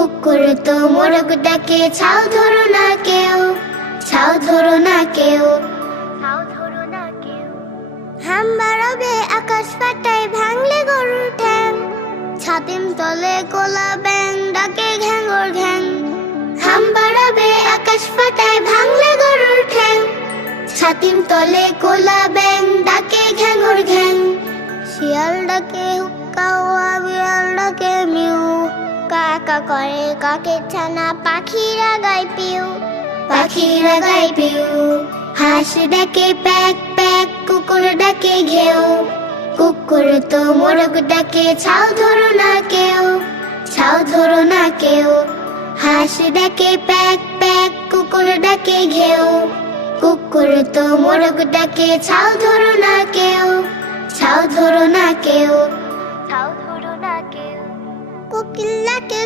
কুকুর তো মোরগ ডাকে, ছাও ধরো না কেউ, ছাও ধরো না কেউ, ছাও ধরো না কেউ। হাম বাড়াবে আকাশ ফাটায়, ভাঙলে গরুর ঠ্যাং, ছাতিম তলে কোলা ব্যাং ডাকে ঘ্যাঙ্গর ঘ্যাং। হাম বাড়াবে আকাশ ফাটায়, ভাঙলে গরুর ঠ্যাং, ছাতিম তলে কোলা ব্যাং ডাকে ঘ্যাঙ্গর ঘ্যাং। শিয়াল ডাকে হুক্কাওয়া, বিড়াল ডাকে মিউ, কাকা করে কাকের ছানা, পাখিরা গায় পিউ, পাখিরা গায় পিউ। হাঁস ডাকে প্যাক প্যাক, কুকুর ডাকে ঘেউ, কুকুর তো মোরগ ডাকে, ছাও ধরো না কেউ, ছাও ধরো না কেউ। হাঁস ডাকে প্যাক প্যাক, কুকুর ডাকে ঘেউ, কুকুর তো মোরগ ডাকে, ছাও ধরো না কেউ, ছাও ধরো না কেউ, ছাও ধরো না কেউ। কোকিল ডাকে